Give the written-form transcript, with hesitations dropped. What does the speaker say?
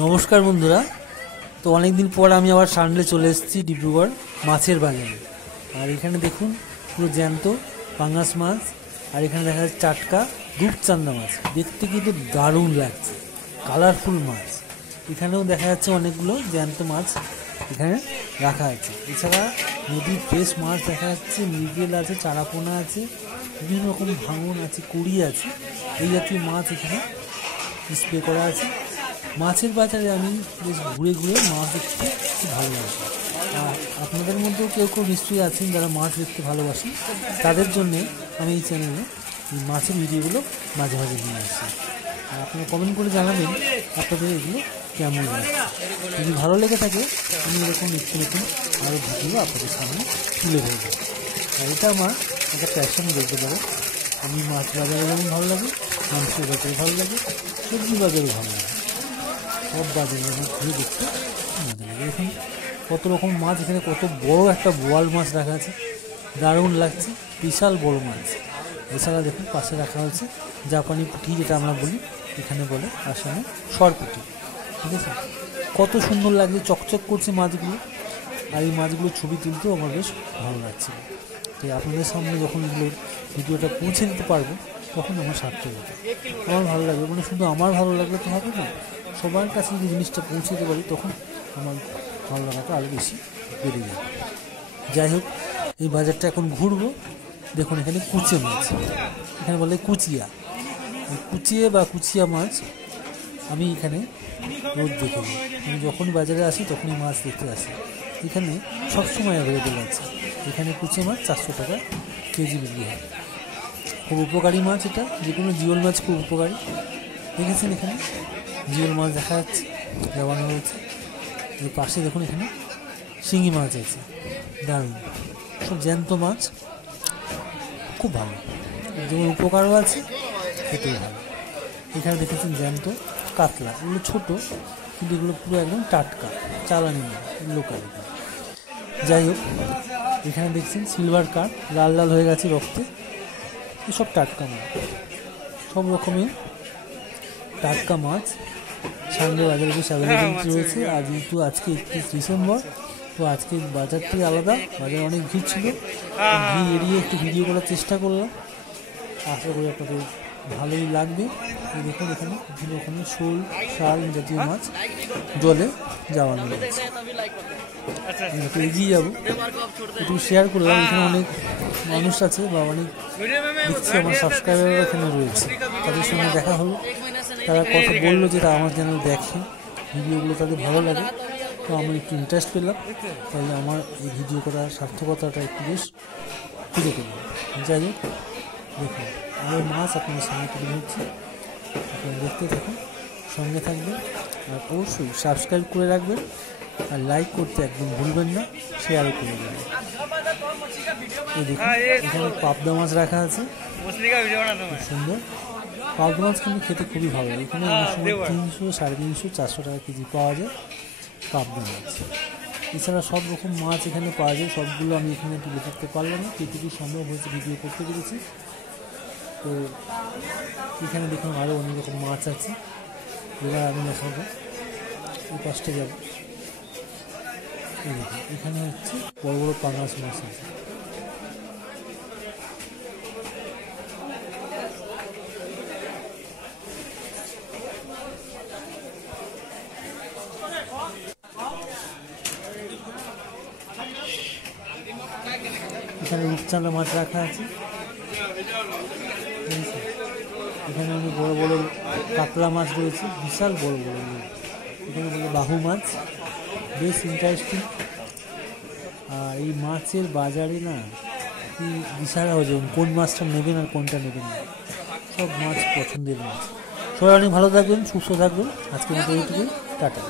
নমস্কার বন্ধুরা। তো অনেক দিন পর আমি আবার সানডে চলে এসেছি ডিব্রুগড় মাছের বাজারে। আর এখানে দেখুন পুরো জ্যান্ত পাঙ্গাস মাছ, আর এখানে দেখা যাচ্ছে টাটকা রূপচান্দা মাছ। দেখতে কিন্তু দারুণ লাগছে, কালারফুল মাছ। এখানেও দেখা যাচ্ছে অনেকগুলো জ্যান্ত মাছ এখানে রাখা আছে। এছাড়া নদীর ফ্রেশ মাছ দেখা যাচ্ছে, মৃগেল আছে, চারাপোনা আছে, বিভিন্ন রকম ভাঙন আছে, কুড়ি আছে, এই জাতীয় মাছ এখানে ডিসপ্লে করা আছে। মাছের বাজারে আমি বেশ ঘুরে ঘুরে মাছ দেখতে খুব ভালো লাগে। আর আপনাদের মধ্যেও কেউ কেউ নিশ্চয়ই আছেন যারা মাছ দেখতে ভালোবাসেন, তাদের জন্যে আমি এই চ্যানেলে এই মাছের ভিডিওগুলো মাঝে মাঝে নিয়ে আসছি। আর আপনারা কমেন্ট করে জানাবেন আপনাদের এগুলো কেমন লাগছে। যদি ভালো লেগে থাকে আমি এরকম নিত্য নতুন আরও ভিডিও আপনাদের সামনে তুলে ধরবো। আর এটা আমার একটা প্যাশন বলতে পারে। আমি মাছ বাজারে যেমন ভালো লাগে, মাংসের বাজারে ভালো লাগে, সবজি বাজারে ভালো লাগে, সব বাজারে আমি ঘুরে দেখতে মজা লাগে। দেখুন কত রকম মাছ, এখানে কত বড় একটা বোয়াল মাছ রাখা আছে, দারুণ লাগছে, বিশাল বড় মাছ। এছাড়া দেখুন পাশে রাখা হয়েছে জাপানি পুঁটি, যেটা আমরা বলি, এখানে বলে আসামে সরপুঁটি। ঠিক আছে, কত সুন্দর লাগছে, চকচক করছে মাছগুলো। আর এই মাছগুলো ছবি তুলতেও আমার বেশ ভালো লাগছে। তো আপনাদের সামনে যখন এগুলোর ভিডিওটা পৌঁছে দিতে পারবো তখন আমার সার্থক হবে, আমার ভালো লাগবে। মানে শুধু আমার ভালো লাগলে তো হবে না, সবার কাছে যদি জিনিসটা পৌঁছে দিতে পারি তখন আমার ভালো লাগাটা আরও বেশি বেড়ে যাবে। যাই হোক, এই বাজারটা এখন ঘুরবো। দেখুন এখানে কুচে মাছ, এখানে বলে কুচিয়া। কুচিয়ে বা কুচিয়া মাছ আমি এখানে রোজ দেখে নিই। আমি যখনই বাজারে আসি তখনই মাছ দেখতে আসি। এখানে সবসময় অ্যাভেলেবেল আছে। এখানে কুচে মাছ 400 টাকা কেজি বিক্রি হয়। খুব উপকারী মাছ এটা, যে কোনো জিওল মাছ খুব উপকারী। দেখেছেন এখানে জিওল মাছ দেখা যাচ্ছে, দেওয়ানো হয়েছে। এর পাশে দেখুন এখানে শিঙি মাছ আছে, দারুণ, সব জ্যান্ত মাছ, খুব ভালো, যেমন উপকারও আছে, খেতেও ভালো। এখানে দেখেছেন জ্যান্ত কাতলা, এগুলো ছোটো কিন্তু এগুলো পুরো একদম টাটকা, চালানি মাছ, লোকাল। যাই হোক, এখানে দেখছেন সিলভার কাপ, লাল লাল হয়ে গেছে রক্তে, এসব টাটকা মাছ, সব রকমের টাটকা মাছ সানডে বাজারে বেশ অ্যাভেলেবেল রয়েছে। আর যেহেতু আজকে 31 ডিসেম্বর, তো আজকে বাজারটি আলাদা, বাজারে অনেক ভিড় ছিল, ভিড় এড়িয়ে একটু ভিডিও করার চেষ্টা করলাম। আশা করি আপনাদের ভালোই লাগবে। দেখুন এখানে বিভিন্ন রকমের শোল, শাল জাতীয় মাছ জলে যাওয়ানো রয়েছে। একটু এগিয়ে যাবো, একটু শেয়ার করলাম। এখানে অনেক মানুষ আছে বা অনেক দেখছি আমার সাবস্ক্রাইবার এখানে রয়েছে, তাদের সঙ্গে দেখা হলো। তারা কথা বললো যে তারা আমার চ্যানেল দেখে, ভিডিওগুলো তাদের ভালো লাগে। তো আমি একটু ইন্টারেস্ট পেলাম, তাই আমার এই ভিডিও করার সার্থকতাটা একটু বেশ খুঁজে পেলাম। যাই হোক, দেখুন আরও মাছ আপনাদের সামনে তুলে ধরছি, আপনারা দেখতে থাকুন, সঙ্গে থাকবেন। আর অবশ্যই সাবস্ক্রাইব করে রাখবেন, আর লাইক করতে একদম ভুলবেন না, শেয়ারও করে দেবেন। এই দেখুন এখানে পাবদা মাছ রাখা আছে, খুব সুন্দর। পাবদা মাছ কিন্তু খেতে খুবই ভালো লাগে। এখানে অনেক সময় 300, 350, 400 টাকা কেজি পাওয়া যায় পাবদা মাছ। এছাড়া সব রকম মাছ এখানে পাওয়া যায়, সবগুলো আমি এখানে তুলে ধরতে পারলাম না, যেটুকু সম্ভব হয়েছে ভিডিও করতে পেরেছি। তো এখানে দেখুন আরও অনেক রকম মাছ আছে, এবার আমি দেখাবো। এই পাশটা যাবো, এই দেখুন এখানে হচ্ছে বড় বড় পাঙাশ মাছ আছে। এখানে রূপচাঁদা মাছ রাখা আছে, এখানে অনেক বড় বড় কাতলা মাছ রয়েছে, বিশাল বড় বড়। এখানে বলে বাহু মাছ, বেশ ইন্টারেস্টিং। আর এই মাছের বাজারে না কি দিশারা হয়ে যাবেন, কোন মাছটা নেবেন আর কোনটা নেবেন না, সব মাছ পছন্দের মাছ। সবাই অনেক ভালো থাকবেন, সুস্থ থাকবেন। আজকের মতো এইটুকুই, টাটা।